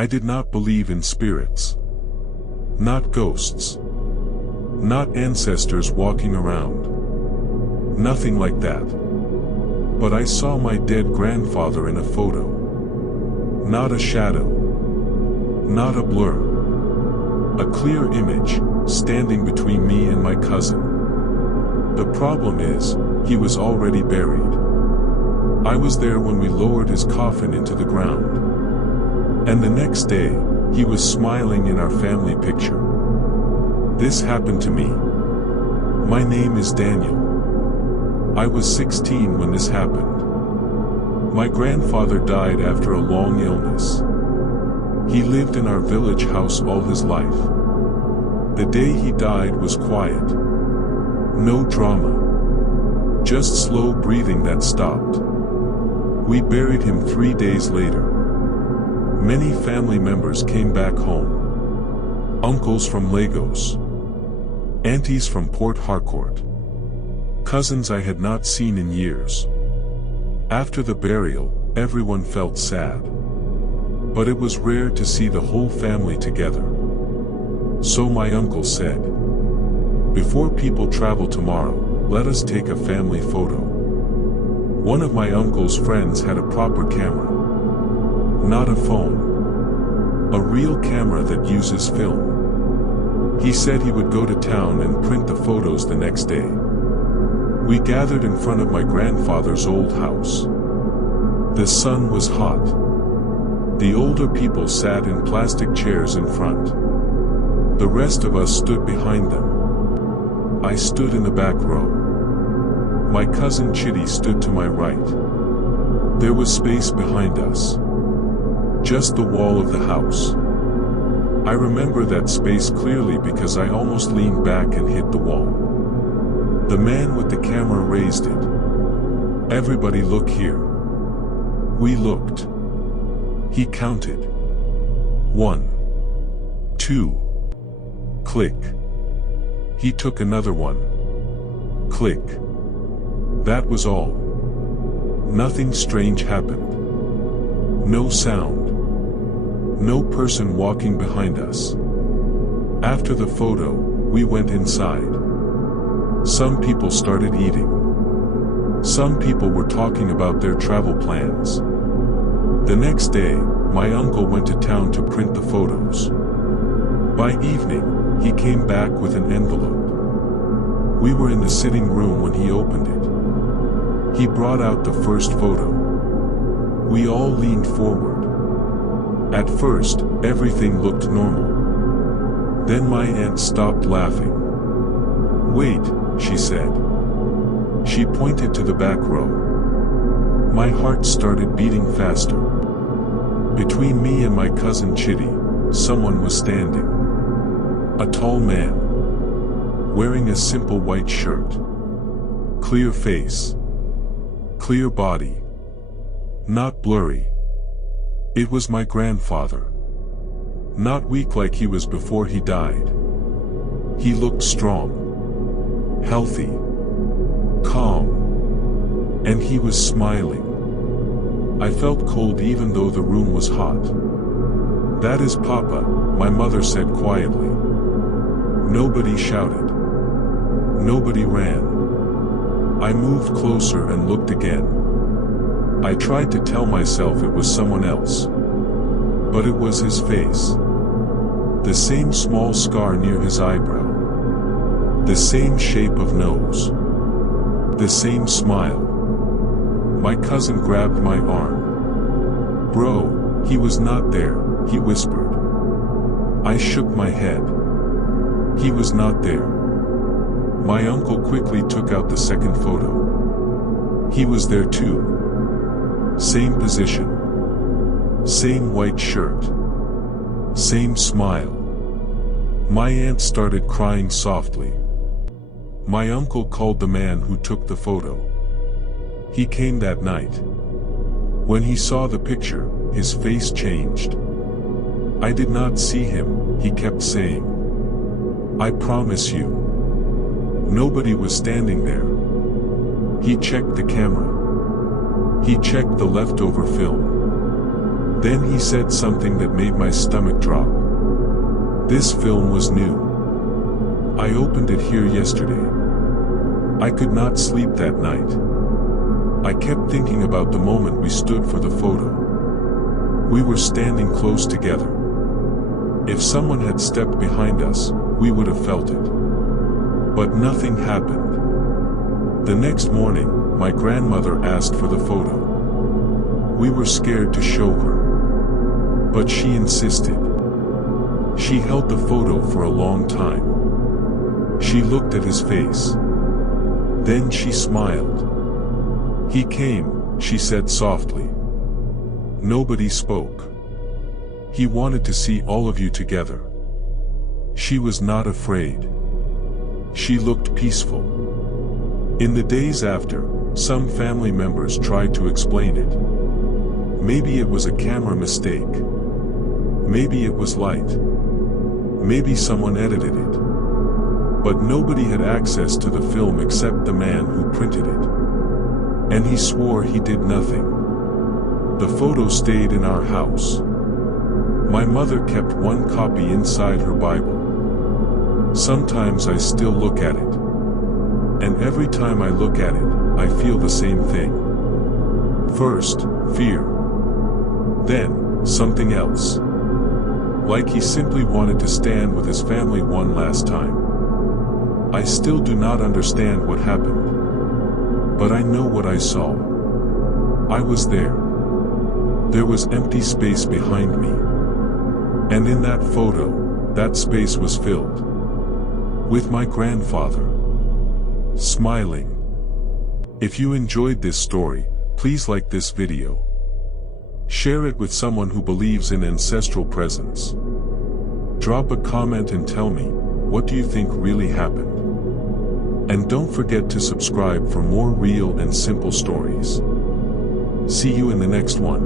I did not believe in spirits. Not ghosts. Not ancestors walking around. Nothing like that. But I saw my dead grandfather in a photo. Not a shadow. Not a blur. A clear image, standing between me and my cousin. The problem is, he was already buried. I was there when we lowered his coffin into the ground. And the next day, he was smiling in our family picture. This happened to me. My name is Daniel. I was 16 when this happened. My grandfather died after a long illness. He lived in our village house all his life. The day he died was quiet. No drama. Just slow breathing that stopped. We buried him 3 days later. Many family members came back home. Uncles from Lagos. Aunties from Port Harcourt. Cousins I had not seen in years. After the burial, everyone felt sad. But it was rare to see the whole family together. So my uncle said, "Before people travel tomorrow, let us take a family photo." One of my uncle's friends had a proper camera. Not a phone. A real camera that uses film. He said he would go to town and print the photos the next day. We gathered in front of my grandfather's old house. The sun was hot. The older people sat in plastic chairs in front. The rest of us stood behind them. I stood in the back row. My cousin Chitty stood to my right. There was space behind us. Just the wall of the house. I remember that space clearly because I almost leaned back and hit the wall. The man with the camera raised it. "Everybody look here." We looked. He counted. 1, 2. Click. He took another one. Click. That was all. Nothing strange happened. No sound. No person walking behind us. After the photo, we went inside. Some people started eating. Some people were talking about their travel plans. The next day, my uncle went to town to print the photos. By evening, he came back with an envelope. We were in the sitting room when he opened it. He brought out the first photo. We all leaned forward. At first, everything looked normal. Then my aunt stopped laughing. "Wait," she said. She pointed to the back row. My heart started beating faster. Between me and my cousin Chitty, someone was standing. A tall man. Wearing a simple white shirt. Clear face. Clear body. Not blurry. It was my grandfather. Not weak like he was before he died. He looked strong. Healthy. Calm. And he was smiling. I felt cold even though the room was hot. "That is Papa," my mother said quietly. Nobody shouted. Nobody ran. I moved closer and looked again. I tried to tell myself it was someone else. But it was his face. The same small scar near his eyebrow. The same shape of nose. The same smile. My cousin grabbed my arm. "Bro, he was not there," he whispered. I shook my head. He was not there. My uncle quickly took out the second photo. He was there too. Same position. Same white shirt. Same smile. My aunt started crying softly. My uncle called the man who took the photo. He came that night. When he saw the picture, his face changed. I did not see him, he kept saying. "I promise you." Nobody was standing there. He checked the camera. He checked the leftover film. Then he said something that made my stomach drop. This film was new. I opened it here yesterday. I could not sleep that night. I kept thinking about the moment we stood for the photo. We were standing close together. If someone had stepped behind us, we would have felt it. But nothing happened. The next morning, my grandmother asked for the photo. We were scared to show her. But she insisted. She held the photo for a long time. She looked at his face. Then she smiled. "He came," she said softly. Nobody spoke. "He wanted to see all of you together." She was not afraid. She looked peaceful. In the days after, some family members tried to explain it. Maybe it was a camera mistake. Maybe it was light. Maybe someone edited it. But nobody had access to the film except the man who printed it. And he swore he did nothing. The photo stayed in our house. My mother kept one copy inside her Bible. Sometimes I still look at it. And every time I look at it, I feel the same thing. First, fear. Then, something else. Like he simply wanted to stand with his family one last time. I still do not understand what happened. But I know what I saw. I was there. There was empty space behind me. And in that photo, that space was filled with my grandfather, smiling. If you enjoyed this story, please like this video. Share it with someone who believes in ancestral presence. Drop a comment and tell me, what do you think really happened? And don't forget to subscribe for more real and simple stories. See you in the next one.